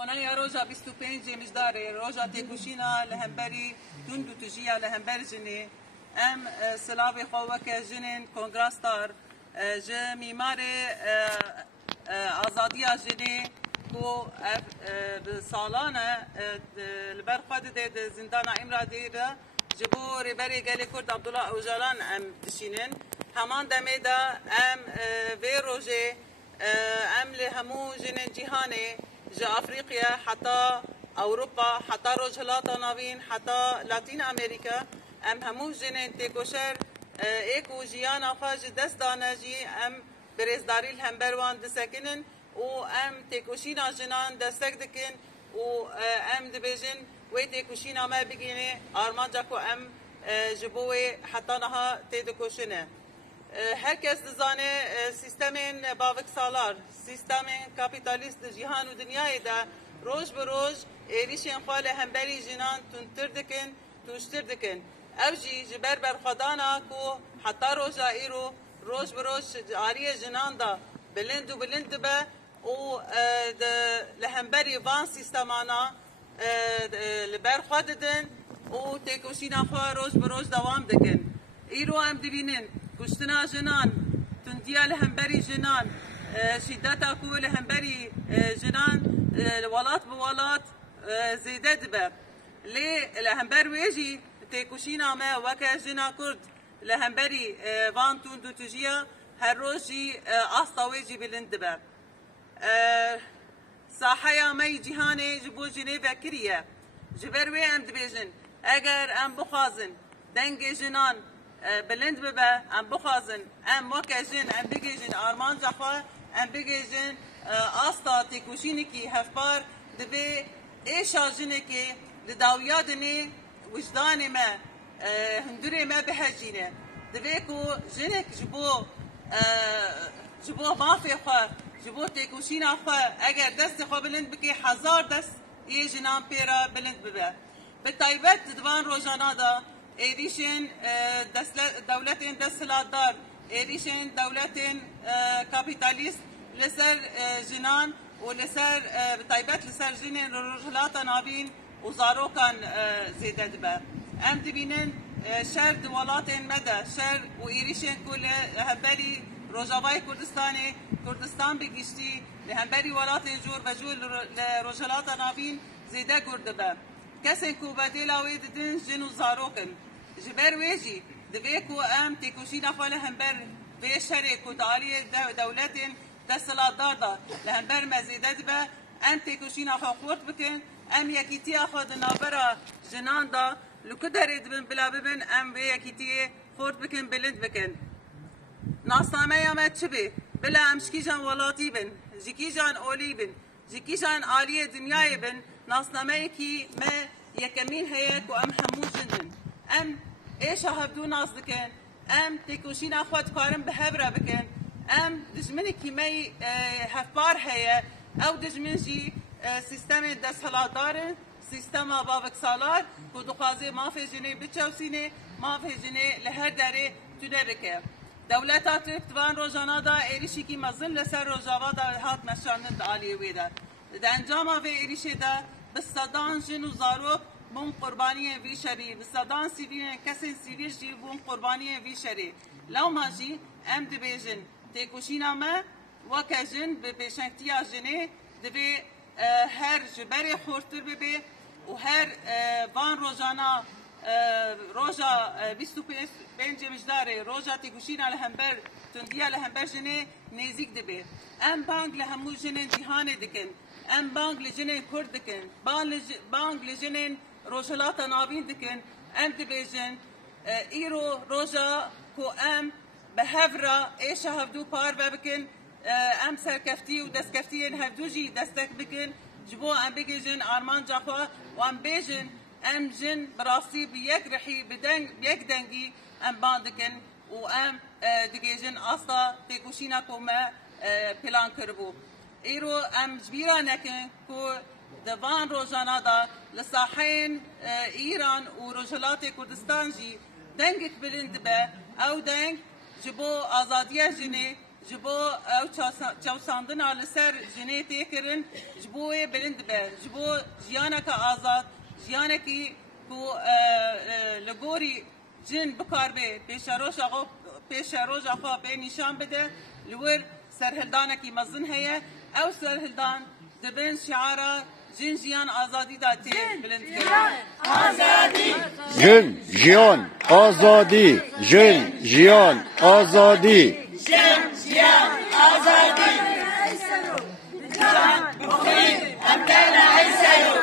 Konaya roja 25 مجداري roja تکوشینا لهمبری تندو تجیا لهمبر جنی ام سلاوی خوک جنین کنگراستار ج میمار آزادی جنی کو سالانه البرخد ده زندان امرادی را جبو ریبری گلی کرد عبدالله اوجالان ام تشینن همان دمی دا ام وی روجه ام لهمو جنین جهانی جا افریقيا حتى اوروبا حتى رجلات ناوين حتى لاتين امريكا ام همو جنين تيكوشر ايكو جيانا خاج دست دانجي ام بريزداري الهمبروان دسكنن و ام تيكوشينا جنان دستك دكن و ام دبيجن وي تيكوشينا ما بيجيني ارمان جاكو ام جبوي حتى نها تيدكوشنه herkes dizane sistemin bavik salar, sistemin kapitalist cihan u dünyayı da roj be roj erişen xale hemberi jinan tuntir dikin, tuştir dikin. Evji jiber berxadana ku hatta roja iro roj be roj ariye jinan da bilind be o lehemberi van sistemana berxadedin o tekoşina xwa roj be roj devam dikin. İro em dibinin كشتنا جنان تنديا لهمبري جنان شدتها كو لهمبري جنان ولات بولات زيدة دبا لي لهمبر ويجي تيكوشينا ما وكا جنا كرد لهمبري فان توندو تجيا هروجي أسطا ويجي بلندبا صاحيا مي جهاني جبو جنيفا كريا جبروي ام دبيجن اگر ام بخازن دنگ جنان بلند ببا ام بخازن ام وکجن ام بگیجن آرمان جخوا ام بگیجن آستا تکوشینی کی هفبار دبی ایشا جنی کی لداویا دنی وجدانی ما هندوری ما بهجینه دبی کو جنک جبو مافی خوا جبو تکوشینا خوا اگر دست خوا بلند بکی 1000 دست یه جنان پیرا بلند ببا بتایبت دوان روزانه دا ایریشن دولتین دستلاتدار ایریشن دولتین کاپیتالیست لسر جنان و لسر تایبت لسر جنین رجلات نابین و زاروکان زیده دبه ام دبینن شهر دولاتین مده شهر و ایریشن کل هبری روجاوای کردستان بگیشتی لهمبری ولات جور و جور لرجلات نابین زیده کرده به کسین کو بدیلا وید دن جن و زاروکن جبر ویجی دبیکو ام تکوشینا خاله همبر به شرک و تعالی دولتین دستلاتدار دا لهمبر مزیده دبه ام تکوشینا خا خورد بکن ام یکیتی خود نابرا جنان دا لکدرید بن بلا ببن ام به یکیتی خورد بکن بلند بکن ناسنامه یا چبه بلا امشکی جان ولاتی بن جکی جان اولی بن جکی جان عالی دنیای بن ناسنامه کی ما یکمین هیک و ام همو جندن ام ايش هبدو ناس دكن ام تكوشينا خود كارم بهبره بكن ام دجمني كيمي هفبار هي او دجمنجي سيستم دسهلاتدار سيستم بابك سالار كودو خازي ما في جني بتشوسيني ما في جني لهر داري تنبكه دولتات تبان روزانا دا ايريشي كي مزن لسر روزاوا دا هات مشانند عاليه ويدا د انجام في ايريشي دا بالصدان جنو زاروك بون قربانیه وی شری بصدان سیویل کسین سیویل جی بون قربانیه وی شری لو ما جی ام دبیجن تکوشینا ما وکجن به بشنتیا جنه دبی هر جبری خورتر ببی و هر وان روزانا روزا 25 مجداره روزا تکوشینا لهمبر تندیا لهمبر جنه نزیک دبی ام بانگ لهمو جنه جهان دکن ام بانگ لجنه کرد دکن بانگ لجنه روجلات نابین دکن ام دبیجن ایرو روجا کو ام بهفرا ایش هفدو پار بکن ام سرکفتی و دستکفتین هفدو جی دستک بکن جبو ام بگیجن آرمان جاخوا و ام بیجن ام جن براستی بیک رحی بیک دنگی ام باندکن و ام دگیجن اصلا تکوشینا کو ما پلان کربو ایرو ام جبیرا نکن کو دوان روزانا دا لساحين ايران ورجلات كردستان جي دنگك بلند با او دنگ جبو آزادية جني جبو او چوساندنا لسر جنه تکرن جبوه بلند به جبو جیانک آزاد جیانکی کو لگوری جن بکار به پیش روز آقا به نشان بده لور سرهلدانکی مزن هیه او سرهلدان دبن شعارا جن جیان آزادی داتی بلند آزادی جن جیان آزادی جن جیان آزادی جن جیان آزادی جان بخیر امکان عیسیو